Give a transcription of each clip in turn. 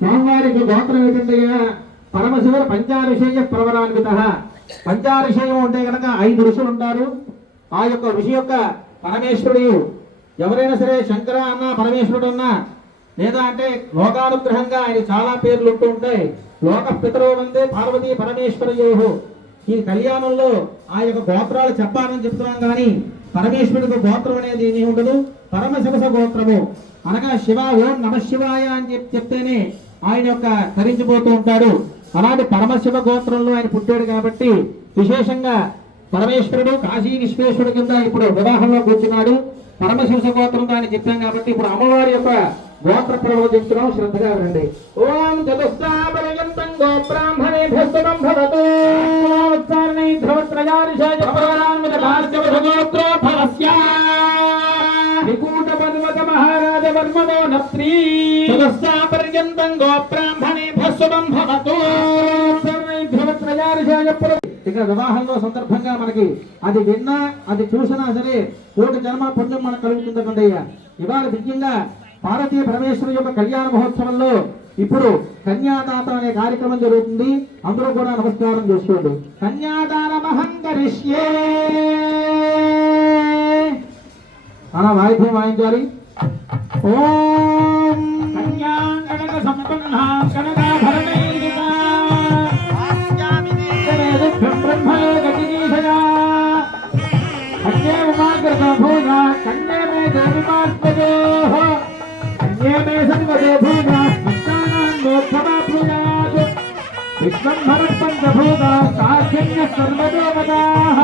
స్వామివారికి గోత్రం ఏంటంటే పరమశివుడు పంచారుషేయ ప్రవరాన్విత. పంచారుషేయం అంటే కనుక 5 ఋషులు ఉంటారు. ఆ యొక్క ఋషి యొక్క పరమేశ్వరుడు ఎవరైనా సరే శంకర అన్న పరమేశ్వరుడు అన్నా లేదా అంటే లోకానుగ్రహంగా ఆయన చాలా పేర్లు ఉంటూ ఉంటాయి. లోక పితరో వందే పార్వతీ పరమేశ్వరయోహు. ఈ కళ్యాణంలో ఆ యొక్క గోత్రాలు చెప్పాలని చెప్తున్నాం కానీ పరమేశ్వరుడికి గోత్రం అనేది ఏమీ ఉండదు. పరమశివ గోత్రము అనగా శివ ఓం నమ శివాయ అని చెప్తేనే ఆయన యొక్క తరించిపోతూ ఉంటాడు. అలాంటి పరమశివ గోత్రంలో ఆయన పుట్టాడు కాబట్టి విశేషంగా పరమేశ్వరుడు కాశీ విశ్వేశ్వరుడు కింద ఇప్పుడు వివాహంలో కూర్చున్నాడు. పరమశివ గోత్రంతో ఆయన చెప్పాం కాబట్టి ఇప్పుడు అమ్మవారి యొక్క గోత్ర ప్రబోధించడం శ్రద్ధగా వినండి. ఓం చతుస్సాపర్యంతం గోబ్రాహ్మణేభ్యః శుభం భవతు. ఉచ్చారణై ధ్రువత్రయారిషేయ ప్రవరాన్విత గోత్రోద్భవస్య వికూట పర్వత మహారాజ వర్మణో నత్రీ. చతుస్సాపర్యంతం గోబ్రాహ్మణేభ్యః శుభం భవతు. ఉచ్చారణై ధ్రువత్రయారిషేయ. ఇక వివాహంలో సందర్భంగా మనకి అది విన్నా అది చూసినా సరే 1 జన్మల పుణ్యం మనకు కలుగుతుందండి. ఇవాళ దివ్యంగా పార్వతీ పరమేశ్వరు యొక్క కళ్యాణ మహోత్సవంలో ఇప్పుడు కన్యాదాత అనే కార్యక్రమం జరుగుతుంది. అందరూ కూడా నమస్కారం చేసుకోండి. కన్యాదానమహం కరిష్యే అలా వాయిద్యం వాయించాలి. ఓం కన్యాకనక సంపన్నా కనకాభరణైర్యుతా బ్రహ్మయే గతినీషయా కన్యే ఉమాగ్రత భూనా కన్యే మే దేవిమాత్మజోః కన్యే మే సర్వదే భూనా భక్తానాం మోక్షమాప్నుయాత్ విశ్వంభరః పంచభూతా సాక్షిణ్యः సర్వదేవతాః.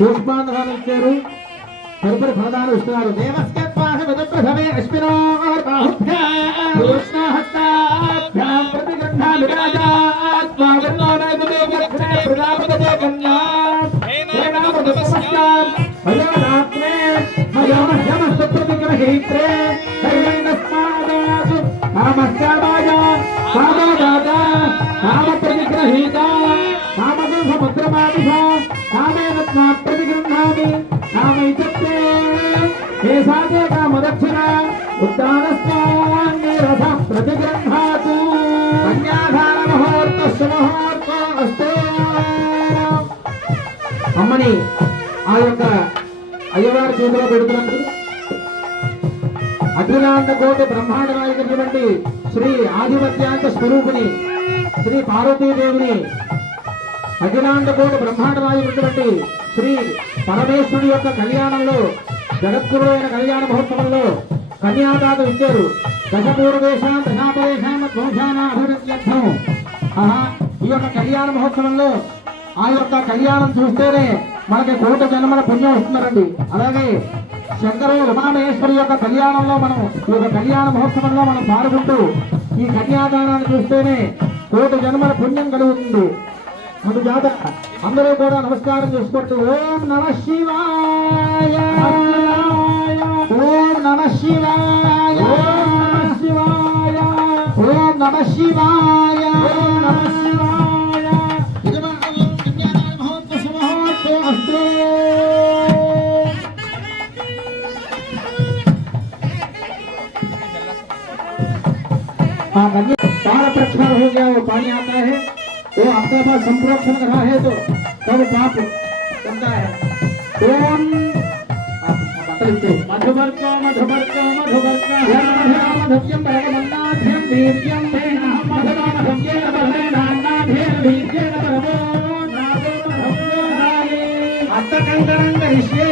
పుష్పాంధ్రాలు ఇచ్చారు. తదుపరి ఫలదానం ఇస్తున్నారు. దేవస్కత్వాహ విదప్రథమే అశ్వినోర్బాహుభ్యాం ప్రతిగంధామి రాజాత్ స్వాగర్ణో నైదుదే దక్షిణే ప్రజాపతే కన్యాం హేనామృతపశ్చాం భయోనాత్మే భయోనహ్యమస్తు ప్రతిగ్రహీత్రే హైనస్మాదాతు కామస్యామాజా కామదాతా కామప్రతిగ్రహీతా కామదోషపుత్రమాదిషా కామేనత్నా ప్రతిగృహ్ణామి కామైత్తే హే సాదే కామదక్షిణ ఉత్తానస్వాన్ని రథ ప్రతిగృహ్ణాతు. కన్యాదాన ముహూర్తస్సు ముహూర్తో అస్తు. అమ్మని ఆ యొక్క అయ్యవారి చేతిలో పెడుతున్నందుకు అఖిలాండ కోటి బ్రహ్మాండ నాయకుడివంటి శ్రీ ఆధిపత్యాంత స్వరూపిణి శ్రీ పార్వతీదేవిని అఖిలాండ కోటి బ్రహ్మాండరాజున్నటువంటి శ్రీ పరమేశ్వరుడి యొక్క కళ్యాణంలో జగద్గురువైన కళ్యాణ మహోత్సవంలో కన్యాదాత ఇచ్చారు. దశపూర్వేషాం దశాపరేషాం ధ్వంసాన అభివృద్ధ్యర్థం. ఈ యొక్క కళ్యాణ మహోత్సవంలో ఆ యొక్క కళ్యాణం చూస్తేనే మనకి కోటి జన్మల పుణ్యం వస్తున్నారండి. అలాగే శంకరు ఉమామహేశ్వరి యొక్క కళ్యాణంలో మనం ఈ యొక్క కళ్యాణ మహోత్సవంలో మనం పాల్గొంటూ ఈ కన్యాదానాన్ని చూస్తేనే కోటి జన్మల పుణ్యం కలుగుతుంది. అందుచేత అందరూ కూడా నమస్కారం చేసుకుంటూ ఓం నమః శివాయ, ఓం నమః శివాయ, ఓం నమః శివాయ, ఓం నమః శివాయ, ఓం నమః శివాయ. सारा प्रक्षाल हो गया, वो पानी आता है, वो आपके पास संप्रोक्षण करा है तो तब पाप बनता है. ओम मधुवर्क मधुवर्क मधुवर्क मधुव्यम परमन्नाभ्यम वीर्यम तेना मधुमधुव्येन परमेनान्नाभ्येन वीर्येन परमो नादो मधुव्याये अत्तकंकणं करिष्ये.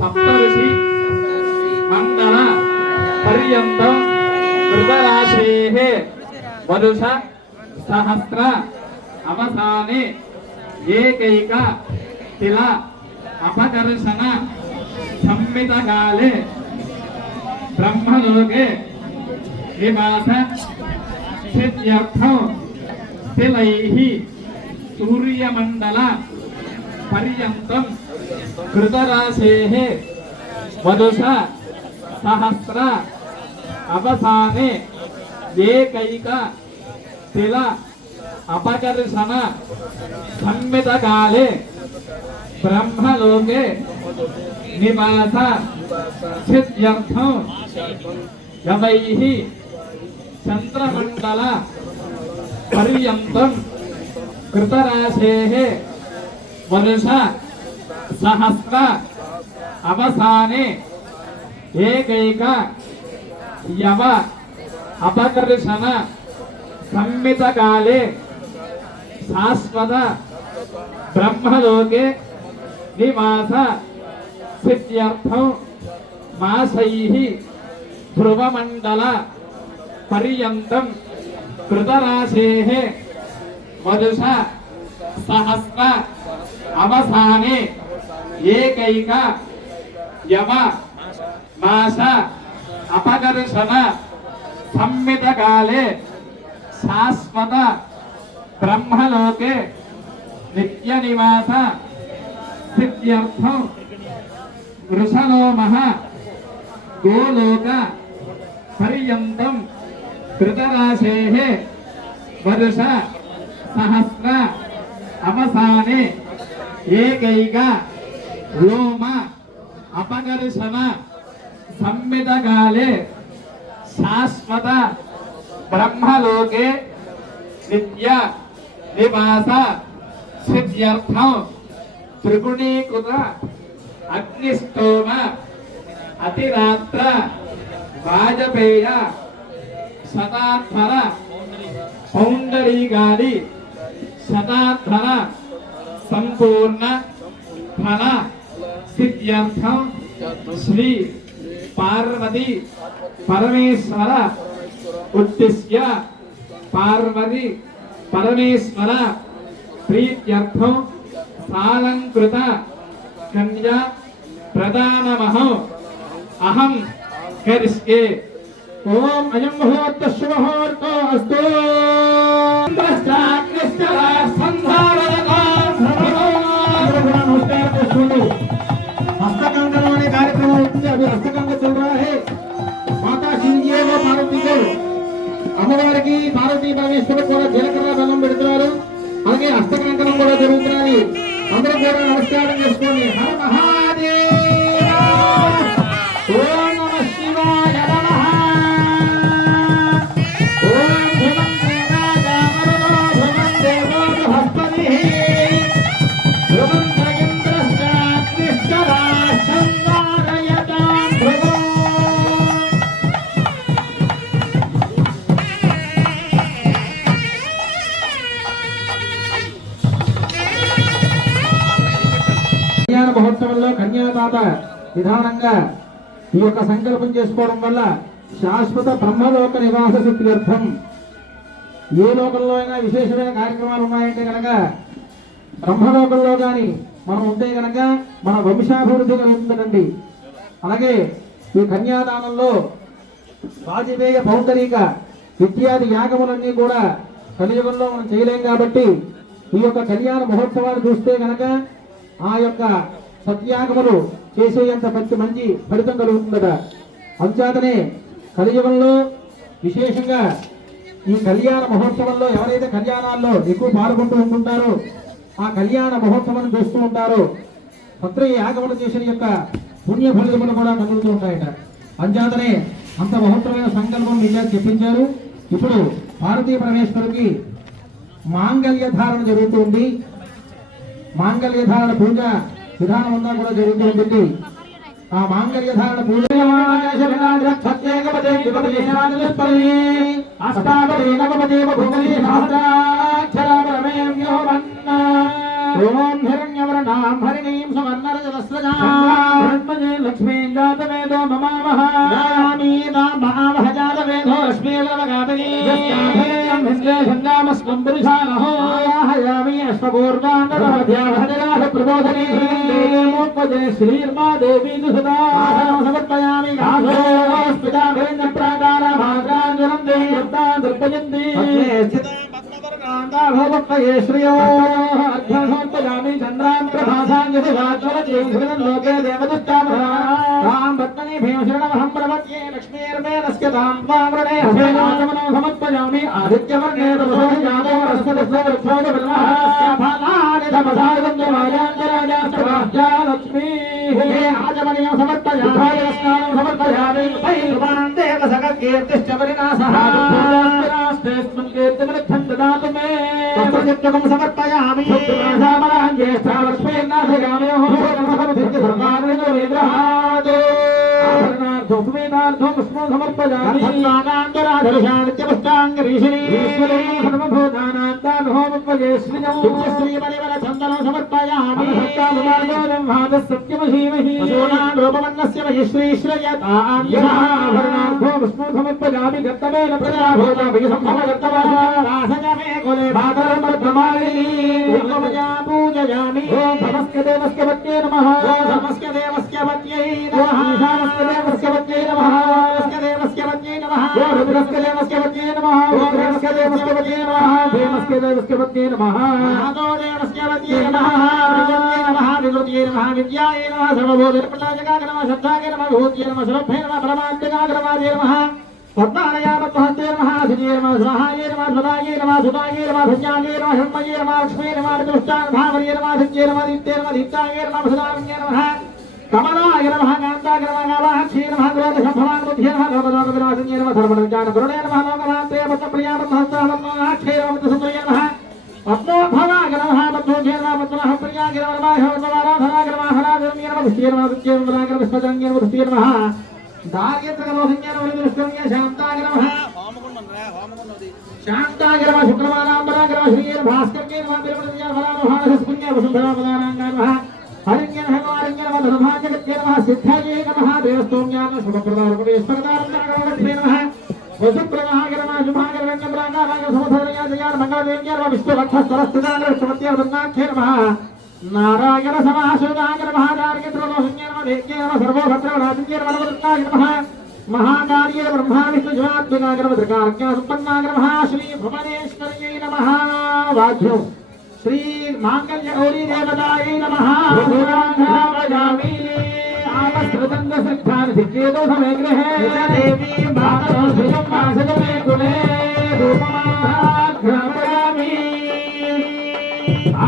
सप्तऋषि मंडल पर्यंत मृतराशेः वरुष सहस्र अवसाने एकैक तिल अपकर्षण संमितकाले ब्रह्मलोके निवास सिद्ध्यर्थं तिलैः सूर्यमंडल पर्यन्तं कृतराशेः वधुषा सहस्र अवसाने एकैक तिल अपकर्षण संमितकाले ब्रह्मलोके निवास सिद्ध्यर्थं गवैः चन्द्रमण्डल पर्यन्तं कृतराशेः वर्ष सहस्र अवसाने एकैक यव अपकर्षण संमितकाले शाश्वत ब्रह्मलोके निवास सिद्ध्यर्थं मासैः ध्रुवमण्डल पर्यन्तं कृतराशेः वधुषा सहस्र अवसाने एकैक यव मास अपकर्षण संमितकाले शाश्वत ब्रह्मलोके नित्यनिवास सिद्ध्यर्थं वृषलोमः गोलोक पर्यन्तं कृतराशेः वर्ष सहस्र अवसाने एकैक लोम अपकर्षण संमितकाले शाश्वत ब्रह्मलोके नित्य निवास सिद्ध्यर्थं त्रिगुणीकृत अग्निस्तोम अतिरात्र वाजपेय शताध्वर पौंडरीकादि शताध्वर संपूर्ण फल सिद्ध्यर्थं श्री पार्वती परमेश्वर उद्दिश्य पार्वती परमेश्वर प्रीत्यर्थं सालंकृत कन्या प्रदानमहो अहं करिष्ये। ओम अयं मुहूर्त शुभ मुहूर्त अस्तु। हस्तकंकण वाले कार्यक्रम होते हैं, अभी हस्तकंकण चल रहा है। माता शिवजी व पार्वती को అమ్మవారికి పార్వతీ పరమేశ్వరుడు కూడా జీలకర్ర బెల్లం పెడుతున్నారు. అలాగే హస్తకంకణం కూడా జరుగుతున్నాయి. అందరూ కూడా నమస్కారం చేసుకోండి. హర మహాదేవ ఓం నమః శివాయ నమః ఓం భువం దేవాజామరుణో భువం దేవో బృహస్పతిః భువం త్రయంత్రశ్చాగ్నిశ్చరాశందారయతాం భువం. కళ్యాణ మహోత్సవంలో కన్యాదాత విధానంగా ఈ యొక్క సంకల్పం చేసుకోవడం వల్ల శాశ్వత బ్రహ్మలోక నివాస సిద్ధ్యర్థం. ఏ లోకంలో అయినా విశేషమైన కార్యక్రమాలు ఉన్నాయంటే కనుక బ్రహ్మలోకంలో కానీ మనం ఉంటే కనుక మన వంశాభివృద్ధి కలుగుతుందండి. అలాగే ఈ కన్యాదానంలో వాజపేయ పౌండరీక ఇత్యాది యాగములన్నీ కూడా కలియుగంలో మనం చేయలేం కాబట్టి ఈ యొక్క కళ్యాణ మహోత్సవాలు చూస్తే కనుక ఆ యొక్క సత్యాగములు చేసేంత మంచి ఫలితం కలుగుతుందట. అంచేతనే కలియుగంలో విశేషంగా ఈ కళ్యాణ మహోత్సవంలో ఎవరైతే కళ్యాణాల్లో ఎక్కువ పాల్గొంటూ ఉంటుంటారో ఆ కళ్యాణ మహోత్సవం చూస్తూ ఉంటారో భద్ర యాగములు చేసిన యొక్క పుణ్య ఫలితములు కూడా కలుగుతూ ఉంటాయట. అంచేతనే అంత మహోత్తరమైన సంకల్పం ఇలా చెప్పించారు. ఇప్పుడు పార్వతీ పరమేశ్వరుడికి మాంగళ్య ధారణ జరుగుతుంది. మాంగళ్య ధారణ పూజ విధానం అంతా కూడా జరుగుతూ ఉంటుంది. ఆ మాంగళ్య ధారణ పూజ ఓం హిరణ్యవర్ణాం హరిణీం సువర్ణరజతస్రజాం లక్ష్మీం జాతవేదో మమావహామి మహావహ జాతవేదో లక్ష్మీర్వగామినీ సంగామస్వం పురుషానహో ఆహయామి అశ్వపూర్వాంగమధ్యావహజగాధ ప్రబోధనీ మోపదే శ్రీర్మా దేవీ దుసదా సమర్పయామి గాధోస్పితాభిరంజ ప్రాకార భాద్రాంజనం దేవతాం దర్పయంతి శ్రియో అర్ఘ్యమర్పయామి చంద్రాం ప్రభాస लोके देवदुष्टामहां पद्मने भीमशरणमहं प्रपद्ये लक्ष्मीर्मे नस्यतां त्वामृणे हसेनाचमनं समर्पयामि आदित्यवर्णे तपसो जातो रस्वदस्वरक्षोज ब्रह्मस्याफलानि धमसागन्धमायान्तराजास्तवाह्या लक्ष्मीः हे आचमनीयं समर्पयामि रस्नानं समर्पयामि तैर्वान् देवसखकीर्तिश्च परिनाशः राष्ट्रेऽस्मिन् कीर्तिमृद्धं ददातु मे तत्प्रचित्तकं समर्पयामि सामरान् ज्येष्ठालक्ष्मीर्नाथयामि पूजयामि नमस्ते देवस्य पत्ये नमः नमस्ते देवस्य पत्ये नमः नमस्ते देवस्य पत्ये नमः नमस्ते देवस्य पत्ये नमः नमस्ते देवस्य पत्ये नमः नमस्ते देवस्य पत्ये नमः नमस्ते देवस्य पत्ये नमः नादो देवस्य पत्ये नमः विद्ये नमः विद्याय नमः सर्वभूते प्रजाजगाय नमः श्रद्धाय नमः भूत्ये नमः सर्वभे नमः परमात्मकाय नमः पद्मालया पद्महस्ते नमः सुजये नमः स्वाहाय नमः सदाय नमः सुदाय नमः धन्याय नमः हिरण्मये नमः लक्ष्मी नमः दुष्टाय भावर्ये नमः सत्ये नमः दित्ये नमः दीप्ताय नमः सदारण्ये नमः कमलाय नमः कान्ताय नमः गावाक्षी नमः गुरोदशम्भवान् बुद्धये नमः लोकलोकविनाशिन्ये नमः सर्वज्ञान गुरुणे नमः लोकमात्रे पद्मप्रिया पद्महस्ता पद्माक्षे नमः पद्मसुन्दर्ये नमः पद्मोद्भवाय नमः पद्मोज्ये नमः पद्मनः प्रियाय नमः पद्मवाराधनाय नमः हराधर्म्ये नमः पुष्ये नमः सत्ये नमः पुष्पजन्ये नमः पुष्ये नमः शांताय नमः शुक्रवारांबराय नमः श्री भास्कर्ये नमः बिरवदया फलानुभासस्पुण्य वसुंधरापदानांगाय नमः हरिण्य नमः वारिण्य नमः धर्माजगत्ये नमः सिद्धाये नमः देवस्तोम्यान शुभप्रदारपदेश्वरदारंगाय नमः वसुप्रदाय नमः शुभाय रण्यप्राणाय समधरया जयार मंगलदेव्या नमः विष्णुभक्तस्तरस्थिताय विष्णुवत्या वदनाख्ये नमः नारायण समाशोदाय नमः दार्यत्रलोहन्ये नमः देव्ये नमः सर्वभद्रवनादित्ये नमः वदनाय नमः महाकार्ये ब्रह्मा विष्णु शिवात्मकाय नमः त्रिकार्य संपन्नाय नमः श्री भुवनेश्वर्यै नमः वाद्यो श्री मांगल्य गौरी देवताय नमः भूरांगावयामि आमस्त्रदंड सिद्धान सिद्धेतो समे गृहे देवी मातरो श्रियं वासजमे कुले रूपमाघ्रामयामि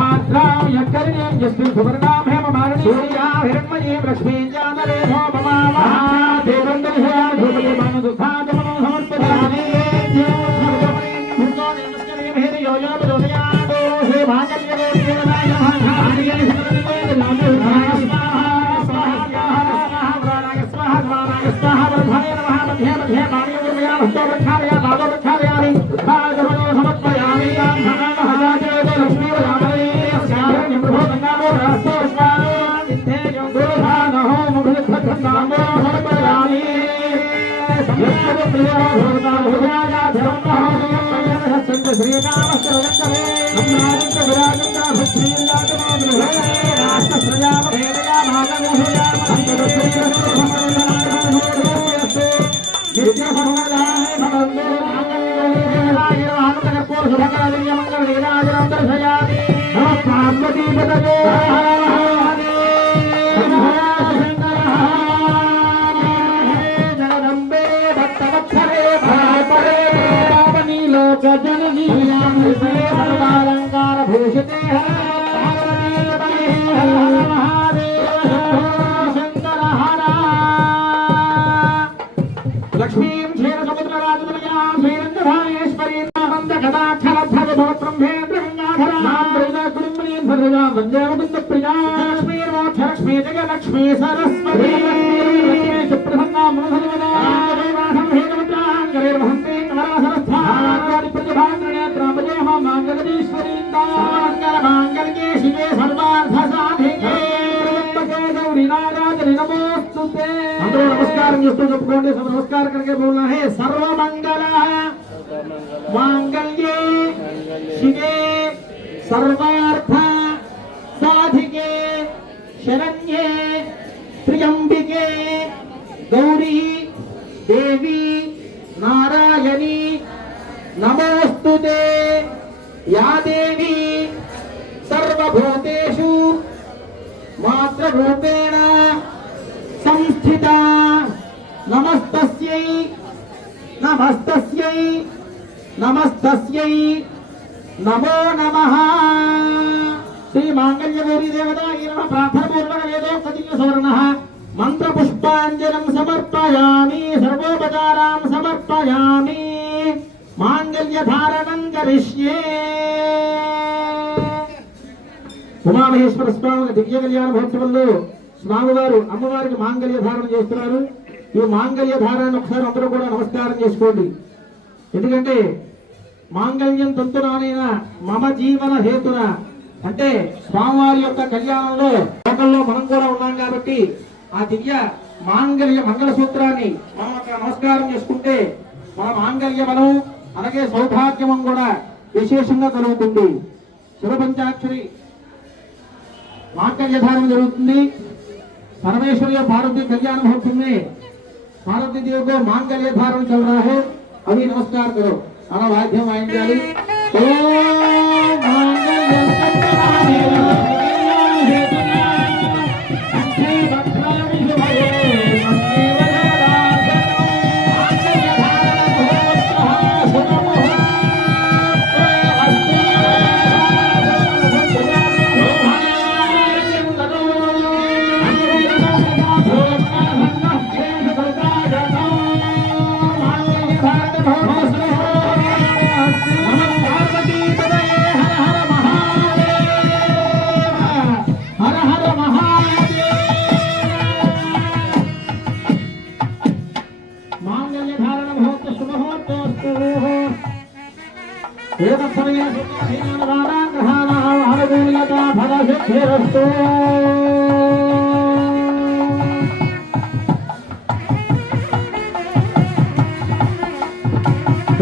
आद्राम यज्ञर्यं यस्मिन् सुवर्णां हेममालिनी सूर्या हिरण्मयीं लक्ष्मीं जानरे भोममावः देवन्दर्शया धूपये मानसुखागमनं समर्पयामि लक्ष्मीं क्षीरसमुद्रराजतनयां श्रीरङ्गधामेश्वरीं लक्ष्मी जगलक्ष्मी सरस्वती सुप्रसन्ना मांगल्ये शिवे सर्वार्थसाधिके गौरी नारायणी नमोस्तुते। అందరూ నమస్కారం చేస్తూ చెప్పుకోండి. నమస్కారం करके बोलना है सर्वमंगल मांगल्ये शिवे सर्वार्थ साधिके शरण्ये त्र्यंबिके गौरी देवी नारायणी नमोस्तुते। या देवी सर्वभूतेषु రూపేణ సంస్థిత నమస్తస్యై నమస్తస్యై నమస్తస్యై నమో నమః. శ్రీ మాంగళ్యగౌరీ దేవతాయై నమః. ప్రార్థనపూర్వక వేదోక్తదివ్య సువర్ణః మంత్ర పుష్పాంజలిం సమర్పయామి, సర్వోపచారాం సమర్పయామి, మాంగళ్య ధారణం కరిష్యే. ఉమామహేశ్వర స్వామి దివ్య కళ్యాణ మహోత్సవంలో స్వామివారు అమ్మవారికి మాంగళ్య ధారణ చేస్తున్నారు. ఈ మాంగళ్య ధారాన్ని ఒకసారి అందరూ కూడా నమస్కారం చేసుకోండి. ఎందుకంటే మాంగళ్యం తంతునానైనా మమ జీవన హేతున అంటే స్వామివారి యొక్క కళ్యాణంలో లోకంలో మనం కూడా ఉన్నాం కాబట్టి ఆ దివ్య మాంగళ్య మంగళ సూత్రాన్ని మనం అక్కడ నమస్కారం చేసుకుంటే మన మాంగళ్య బలం అలాగే సౌభాగ్యం కూడా విశేషంగా కలుగుతుంది. శివ పంచాక్షరి మాంగళ్య ధారణ జరుగుతుంది. परमेश्वर पार्वती कल्याण महोत्सव में पार्वती देव को मांगल्य धारण चल रहा है. अभी नमस्कार करो. अना वाद्य वाయించాలి.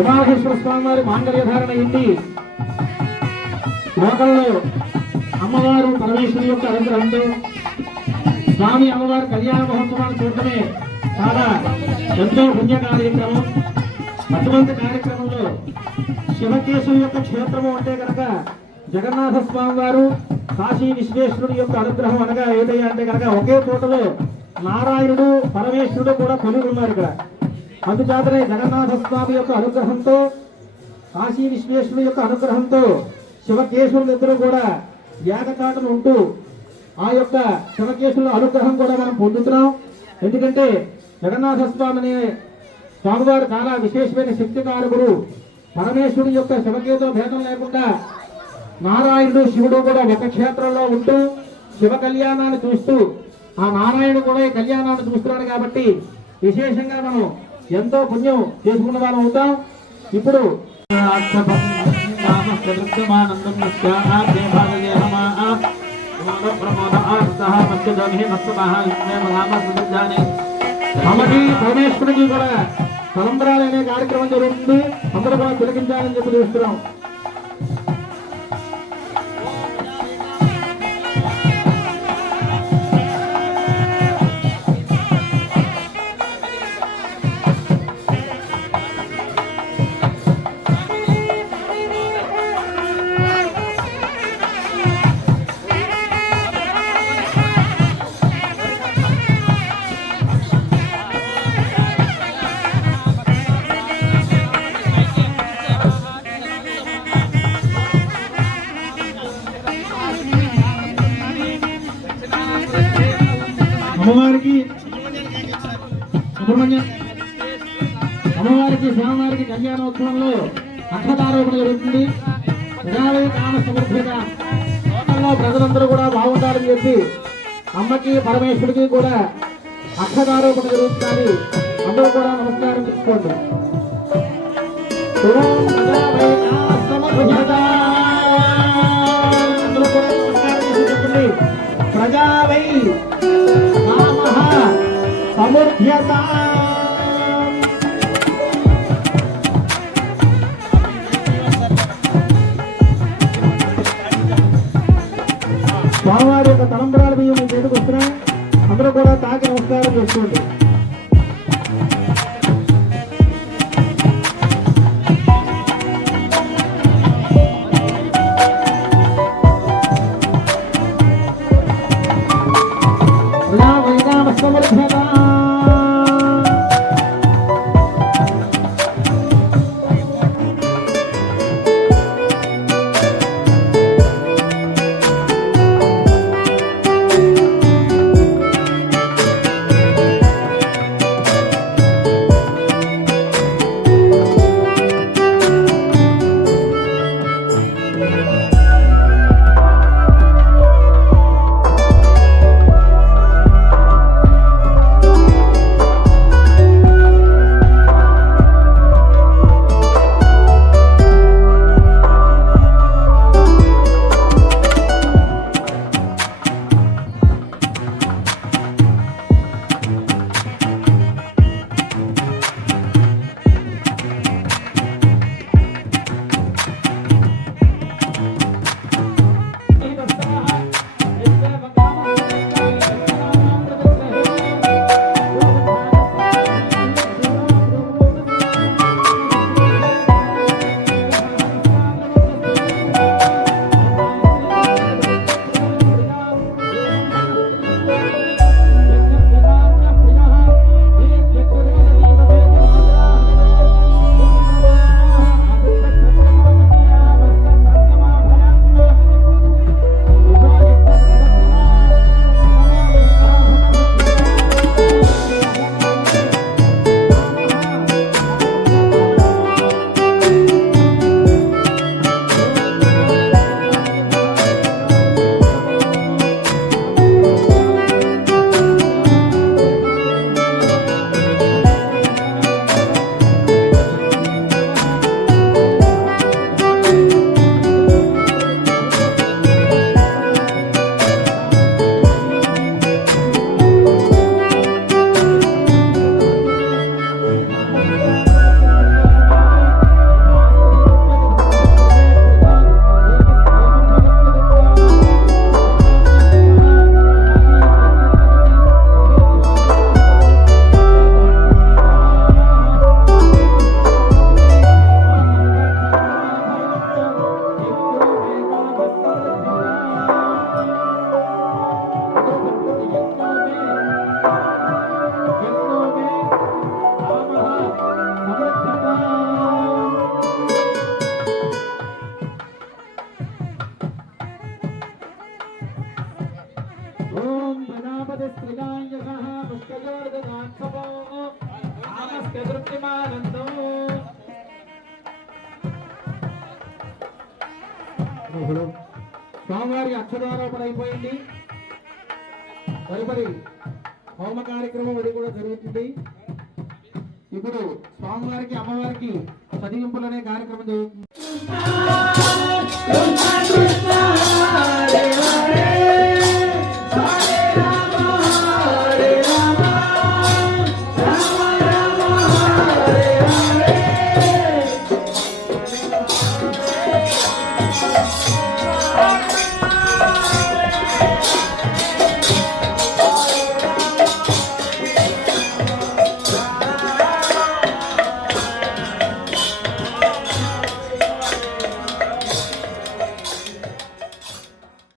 ఉమామహేశ్వర స్వామి వారి మాంగళ్య ధారణ అయింది. లోకంలో అమ్మవారు పరమేశ్వరి యొక్క అనుగ్రహంతో స్వామి అమ్మవారి కళ్యాణ మహోత్సవాన్ని చూడటమే చాలా ఎంతో పుణ్య కార్యక్రమం. అటువంటి కార్యక్రమంలో శివకేశుని యొక్క క్షేత్రము అంటే కనుక జగన్నాథ స్వామి వారు కాశీ విశ్వేశ్వరుడి యొక్క అనుగ్రహం అనగా ఏదయ్యా అంటే కనుక ఒకే తోటలో నారాయణుడు పరమేశ్వరుడు కూడా కొలువు ఉన్నారు ఇక్కడ. అందుచేతనే జగన్నాథ స్వామి యొక్క అనుగ్రహంతో కాశీ విశ్వేశ్వరుడు యొక్క అనుగ్రహంతో శివకేశవులు ఇద్దరు కూడా ఏకచాటను ఉంటూ ఆ యొక్క శివకేశవుల అనుగ్రహం కూడా మనం పొందుతున్నాం. ఎందుకంటే జగన్నాథ స్వామి అనే స్వామివారు చాలా విశేషమైన శక్తికారకుడు. పరమేశ్వరుడు యొక్క శివకేతో భేదం లేకుండా నారాయణుడు శివుడు కూడా ఒక క్షేత్రంలో ఉంటూ శివ కళ్యాణాన్ని చూస్తూ ఆ నారాయణుడు కూడా ఈ కళ్యాణాన్ని చూస్తున్నాడు కాబట్టి విశేషంగా మనం ఎంతో పుణ్యం చేసుకున్న వాళ్ళం అవుతాం. ఇప్పుడు పరమేశ్వరుడికి కూడా తలంబరాలు అనే కార్యక్రమం జరుగుతుంది. అందరూ కూడా తిలకించాలని చెప్పి చూస్తున్నాం. అమ్మవారికి స్వామివారికి కళ్యాణోత్సవంలో అక్షతారోపణ జరుగుతుంది. కామ సమృద్ధిగా లోకంలో ప్రజలందరూ కూడా బాగుంటారని చెప్పి అమ్మకి పరమేశ్వరుడికి కూడా అక్షతారోపణ జరుగుతుంది. అందరూ కూడా నమస్కారం చేసుకోండి. ప్రజావై సమృద్ధ్యత. స్వామివారి యొక్క తలంబరాల బియ్యం మీ చేతికి వస్తున్నాయి. అందరూ కూడా తాకి నమస్కారం చేసుకోండి. స్త్రిగాంజసః పుష్కయోర్దనాక్షపో ఆమస్య తృప్తిమానందో. స్వామివారి అక్షరారోపణ అయిపోయింది. తదుపరి హోమ కార్యక్రమం అది కూడా జరుగుతుంది. ఇప్పుడు స్వామివారికి అమ్మవారికి చదివింపులనే కార్యక్రమం జరుగుతుంది.